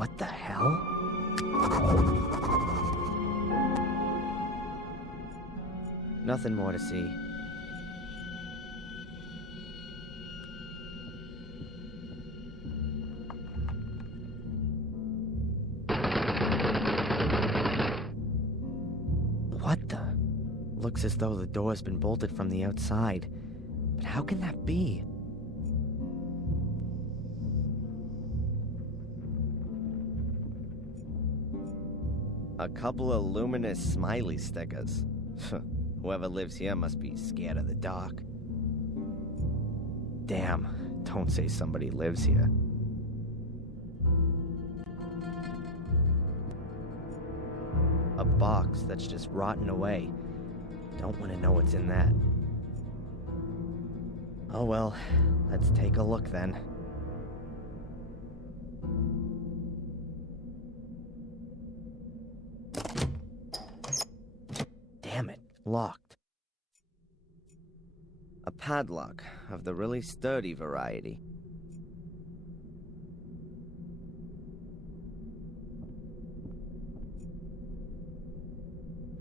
What the hell? Nothing more to see. What the? Looks as though the door's been bolted from the outside. But how can that be? A couple of luminous smiley stickers. Whoever lives here must be scared of the dark. Damn, don't say somebody lives here. A box that's just rotting away. Don't want to know what's in that. Oh well, let's take a look then. Damn it, locked. A padlock of the really sturdy variety.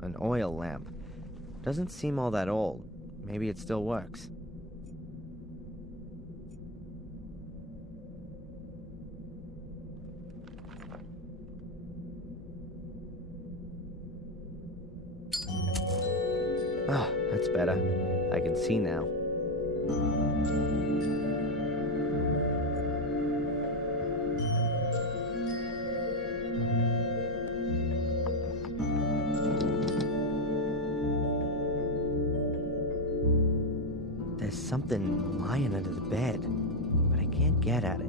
An oil lamp. Doesn't seem all that old. Maybe it still works. Oh, that's better. I can see now. There's something lying under the bed, but I can't get at it.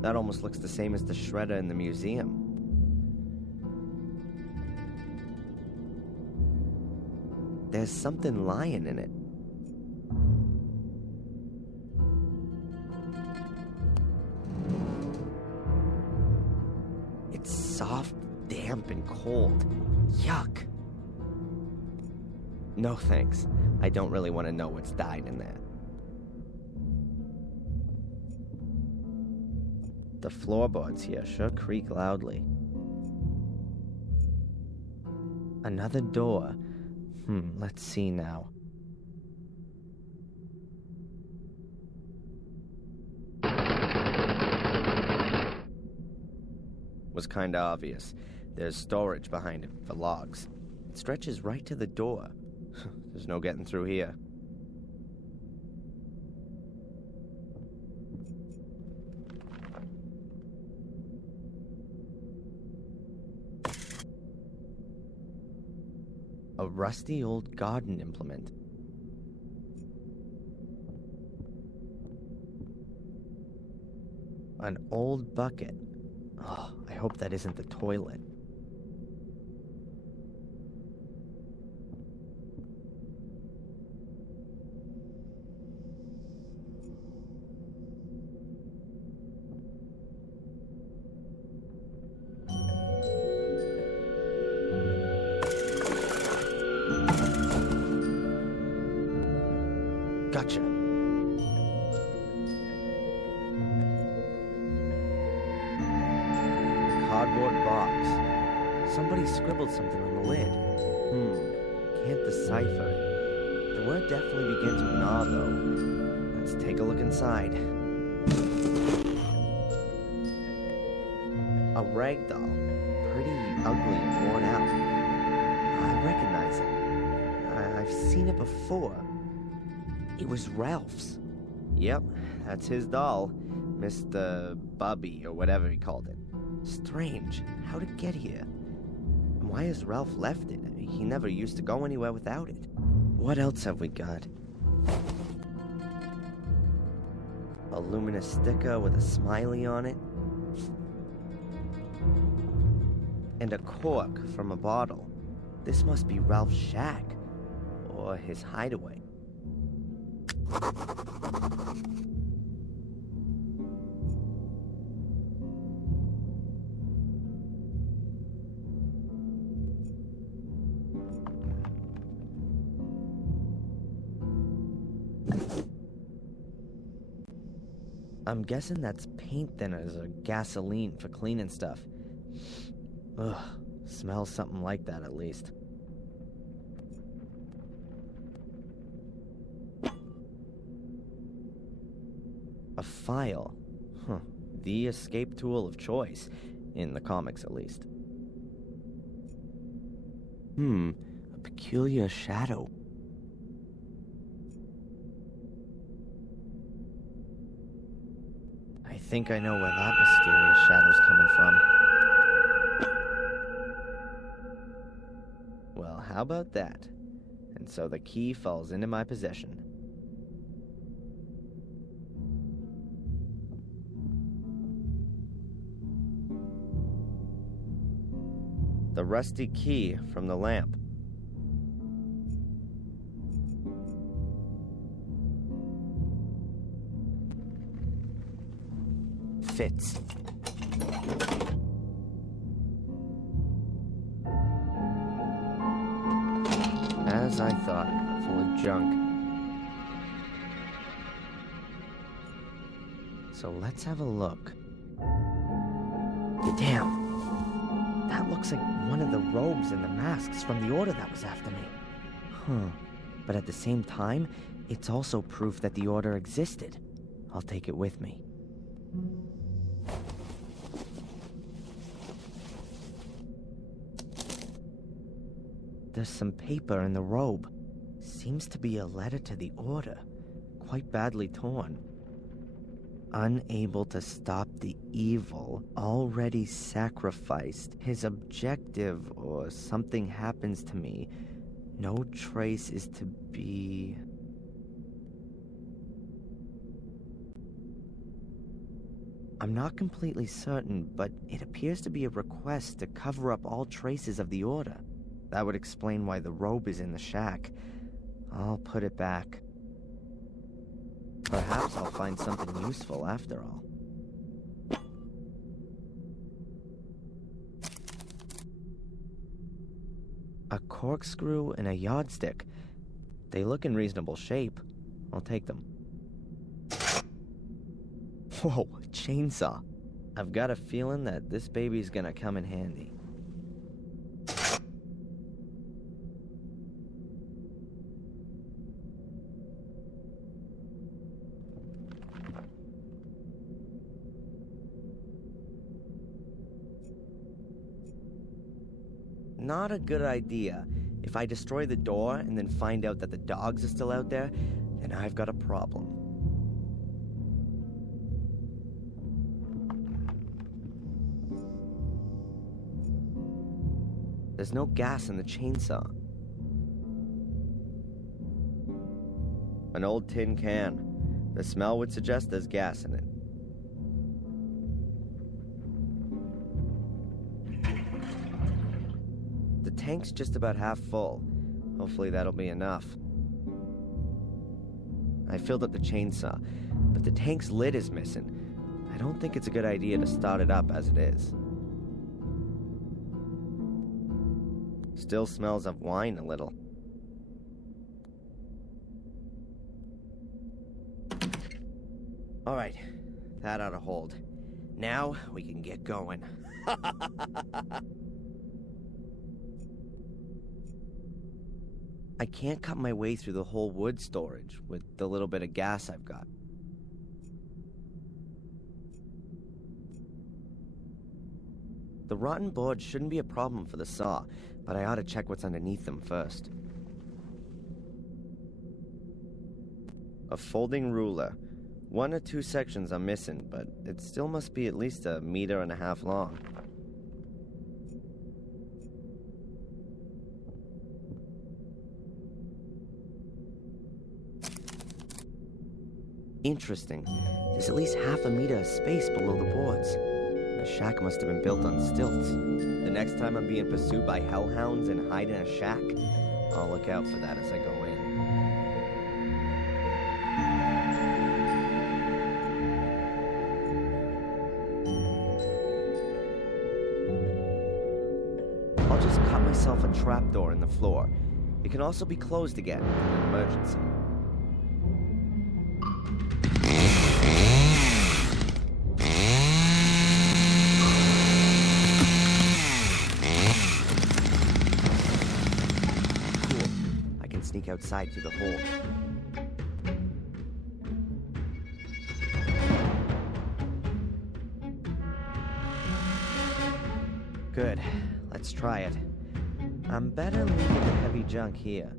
That almost looks the same as the shredder in the museum. There's something lying in it. It's soft, damp, and cold. Yuck. No thanks. I don't really want to know what's died in there. The floorboards here sure creak loudly. Another door. Let's see now. Was kinda obvious. There's storage behind it for logs. It stretches right to the door. There's no getting through here. A rusty old garden implement. An old bucket. Oh, I hope that isn't the toilet. Gotcha. Cardboard box. Somebody scribbled something on the lid. Can't decipher it. The word definitely begins with "nah," though. Let's take a look inside. A rag doll. Pretty ugly and worn out. I recognize it. I've seen it before. It was Ralph's. Yep, that's his doll. Mr. Bubby, or whatever he called it. Strange. How'd it get here? And why has Ralph left it? He never used to go anywhere without it. What else have we got? A luminous sticker with a smiley on it. And a cork from a bottle. This must be Ralph's shack. Or his hideaway. I'm guessing that's paint thinners or gasoline for cleaning stuff. Ugh, smells something like that at least. A file. Huh. The escape tool of choice. In the comics, at least. A peculiar shadow. I think I know where that mysterious shadow's coming from. Well, how about that? And so the key falls into my possession. The rusty key from the lamp. Fits. As I thought, full of junk. So let's have a look. Damn. That looks like one of the robes and the masks from the order that was after me. But at the same time, it's also proof that the order existed. I'll take it with me. There's some paper in the robe. Seems to be a letter to the order. Quite badly torn. Unable to stop the evil, already sacrificed. His objective, or something happens to me. No trace is to be... I'm not completely certain, but it appears to be a request to cover up all traces of the order. That would explain why the robe is in the shack. I'll put it back. Perhaps I'll find something useful after all. A corkscrew and a yardstick. They look in reasonable shape. I'll take them. Whoa, a chainsaw. I've got a feeling that this baby's gonna come in handy. Not a good idea. If I destroy the door and then find out that the dogs are still out there, then I've got a problem. There's no gas in the chainsaw. An old tin can. The smell would suggest there's gas in it. The tank's just about half full. Hopefully that'll be enough. I filled up the chainsaw, but the tank's lid is missing. I don't think it's a good idea to start it up as it is. Still smells of wine a little. Alright, that ought to hold. Now we can get going. I can't cut my way through the whole wood storage with the little bit of gas I've got. The rotten boards shouldn't be a problem for the saw, but I ought to check what's underneath them first. A folding ruler. 1 or 2 sections are missing, but it still must be at least 1.5 meters long. Interesting. There's at least 0.5 meter of space below the boards. The shack must have been built on stilts. The next time I'm being pursued by hellhounds and hide in a shack, I'll look out for that as I go in. I'll just cut myself a trapdoor in the floor. It can also be closed again in an emergency. sneak outside through the hole. Good. Let's try it. I'm better leaving the heavy junk here.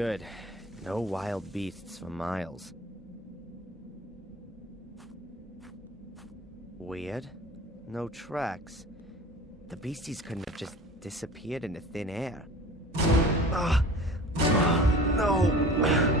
Good. No wild beasts for miles. Weird. No tracks. The beasties couldn't have just disappeared into thin air. No!